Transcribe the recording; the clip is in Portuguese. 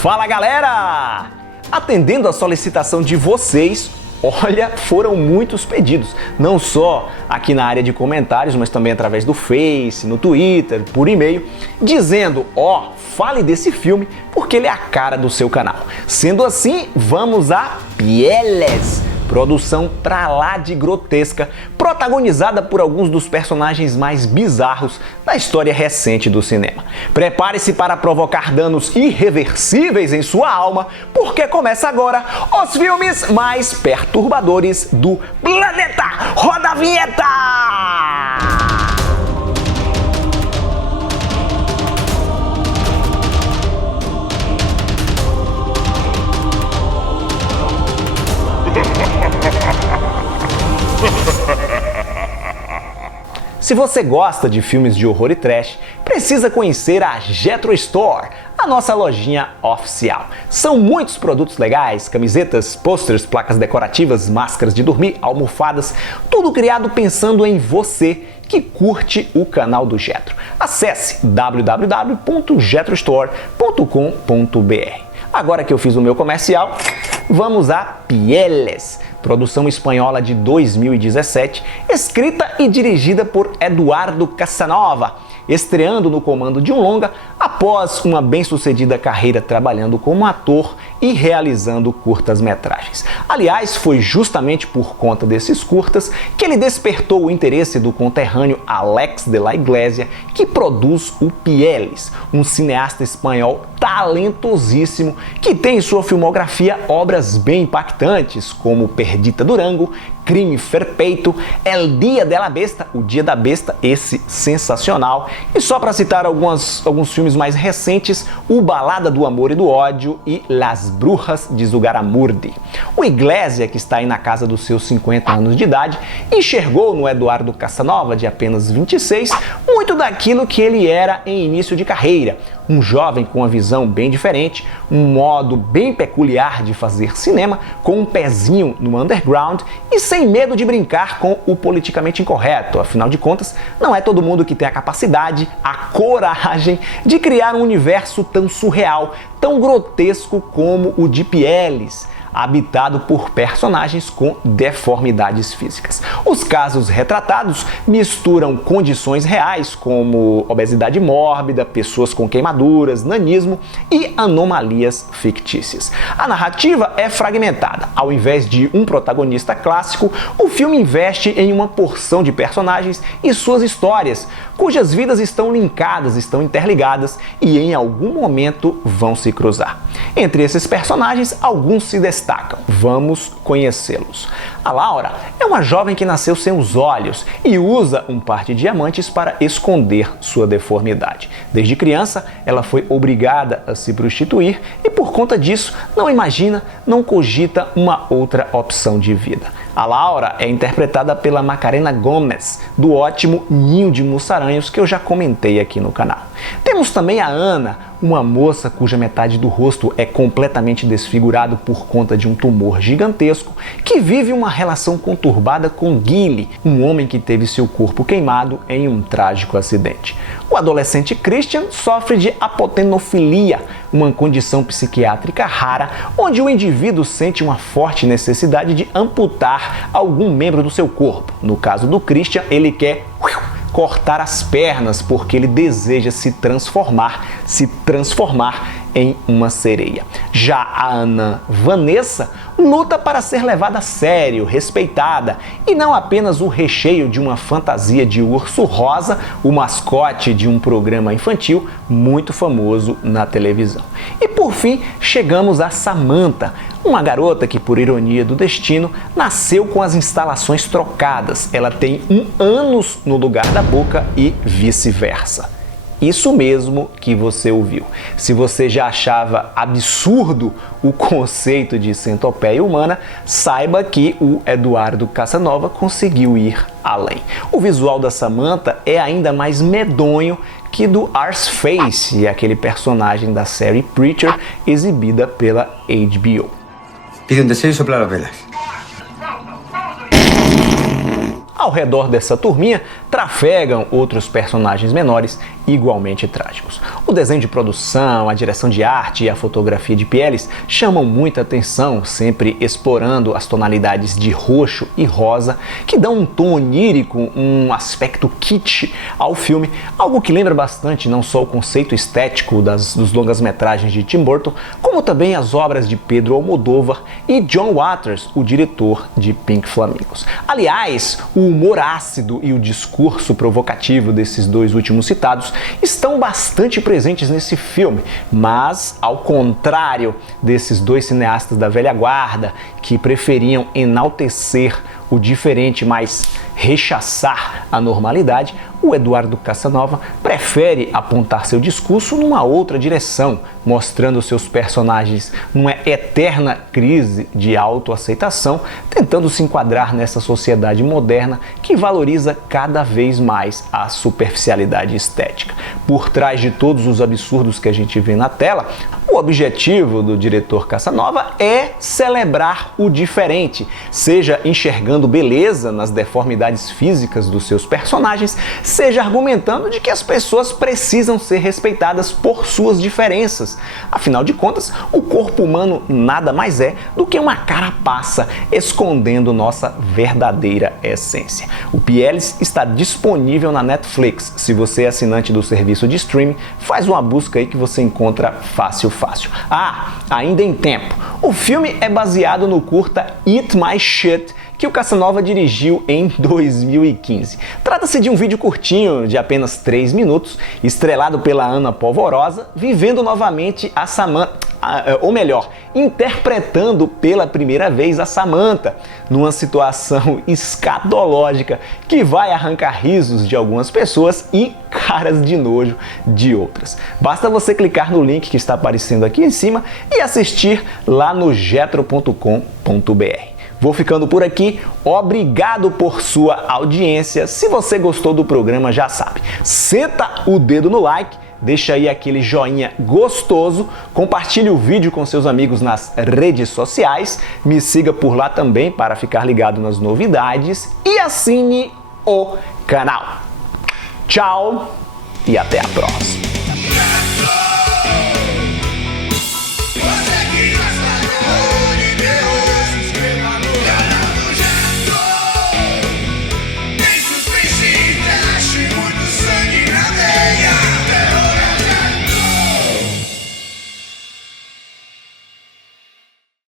Fala galera! Atendendo a solicitação de vocês, olha, foram muitos pedidos, não só aqui na área de comentários, mas também através do Face, no Twitter, por e-mail, dizendo, fale desse filme porque ele é a cara do seu canal. Sendo assim, vamos a Pieles, produção pra lá de grotesca, protagonizada por alguns dos personagens mais bizarros da história recente do cinema. Prepare-se para provocar danos irreversíveis em sua alma, porque começa agora os filmes mais perturbadores do planeta. Roda a vinheta! Se você gosta de filmes de horror e trash, precisa conhecer a Jetro Store, a nossa lojinha oficial. São muitos produtos legais, camisetas, posters, placas decorativas, máscaras de dormir, almofadas, tudo criado pensando em você que curte o canal do Jetro. Acesse www.jetrostore.com.br. Agora que eu fiz o meu comercial, vamos a Pieles, produção espanhola de 2017, escrita e dirigida por Eduardo Casanova, estreando no comando de um longa após uma bem-sucedida carreira trabalhando como ator e realizando curtas-metragens. Aliás, foi justamente por conta desses curtas que ele despertou o interesse do conterrâneo Alex de la Iglesia, que produz o Pieles, um cineasta espanhol talentosíssimo que tem em sua filmografia obras bem impactantes como Perdita Durango, Crime Perfeito, El Dia de la Besta, O Dia da Besta, esse sensacional, e só para citar alguns filmes mais recentes, O Balada do Amor e do Ódio e Las Brujas de Zugaramurdi. O Iglesia, que está aí na casa dos seus 50 anos de idade, enxergou no Eduardo Casanova, de apenas 26, muito daquilo que ele era em início de carreira, um jovem com uma visão bem diferente, um modo bem peculiar de fazer cinema, com um pezinho no underground e sem medo de brincar com o politicamente incorreto. Afinal de contas, não é todo mundo que tem a capacidade, a coragem de criar um universo tão surreal, tão grotesco como o de Pieles, habitado por personagens com deformidades físicas. Os casos retratados misturam condições reais como obesidade mórbida, pessoas com queimaduras, nanismo e anomalias fictícias. A narrativa é fragmentada. Ao invés de um protagonista clássico, o filme investe em uma porção de personagens e suas histórias, cujas vidas estão linkadas, estão interligadas e em algum momento vão se cruzar. Entre esses personagens, alguns se destacam. Vamos conhecê-los. A Laura é uma jovem que nasceu sem os olhos e usa um par de diamantes para esconder sua deformidade. Desde criança, ela foi obrigada a se prostituir e por conta disso não imagina, não cogita uma outra opção de vida. A Laura é interpretada pela Macarena Gómez, do ótimo Ninho de Mussaranhos, que eu já comentei aqui no canal. Temos também a Ana, uma moça cuja metade do rosto é completamente desfigurado por conta de um tumor gigantesco, que vive uma relação conturbada com Gilly, um homem que teve seu corpo queimado em um trágico acidente. O adolescente Christian sofre de apotenofilia, uma condição psiquiátrica rara, onde o indivíduo sente uma forte necessidade de amputar algum membro do seu corpo. No caso do Christian, ele quer cortar as pernas porque ele deseja se transformar em uma sereia. Já a Ana Vanessa luta para ser levada a sério, respeitada e não apenas o recheio de uma fantasia de urso rosa, o mascote de um programa infantil muito famoso na televisão. E por fim, chegamos a Samantha, uma garota que, por ironia do destino, nasceu com as instalações trocadas. Ela tem um ânus no lugar da boca e vice-versa. Isso mesmo que você ouviu. Se você já achava absurdo o conceito de centopeia humana, saiba que o Eduardo Casanova conseguiu ir além. O visual da Samantha é ainda mais medonho que do Arseface, aquele personagem da série Preacher, exibida pela HBO. Pide un deseo y sopla las velas. Ao redor dessa turminha trafegam outros personagens menores igualmente trágicos. O desenho de produção, a direção de arte e a fotografia de Pielles chamam muita atenção, sempre explorando as tonalidades de roxo e rosa, que dão um tom onírico, um aspecto kitsch ao filme, algo que lembra bastante não só o conceito estético dos longas-metragens de Tim Burton, como também as obras de Pedro Almodóvar e John Waters, o diretor de Pink Flamingos. Aliás, o humor ácido e o discurso provocativo desses dois últimos citados estão bastante presentes nesse filme, mas ao contrário desses dois cineastas da velha guarda que preferiam enaltecer o diferente, mas rechaçar a normalidade, o Eduardo Casanova prefere apontar seu discurso numa outra direção, mostrando seus personagens numa eterna crise de autoaceitação, tentando se enquadrar nessa sociedade moderna que valoriza cada vez mais a superficialidade estética. Por trás de todos os absurdos que a gente vê na tela, o objetivo do diretor Casanova é celebrar o diferente, seja enxergando beleza nas deformidades físicas dos seus personagens, seja argumentando de que as pessoas precisam ser respeitadas por suas diferenças. Afinal de contas, o corpo humano nada mais é do que uma carapaça escondendo nossa verdadeira essência. O Pielles está disponível na Netflix. Se você é assinante do serviço de streaming, faz uma busca aí que você encontra fácil. Ainda em tempo. O filme é baseado no curta Eat My Shit, que o Casanova dirigiu em 2015. Trata-se de um vídeo curtinho, de apenas 3 minutos, estrelado pela Ana Polvorosa, vivendo novamente a Samantha, ou melhor, interpretando pela primeira vez a Samantha, numa situação escatológica que vai arrancar risos de algumas pessoas e caras de nojo de outras. Basta você clicar no link que está aparecendo aqui em cima e assistir lá no jetro.com.br. Vou ficando por aqui, obrigado por sua audiência. Se você gostou do programa, já sabe, senta o dedo no like, deixa aí aquele joinha gostoso, compartilhe o vídeo com seus amigos nas redes sociais, me siga por lá também para ficar ligado nas novidades e assine o canal. Tchau e até a próxima!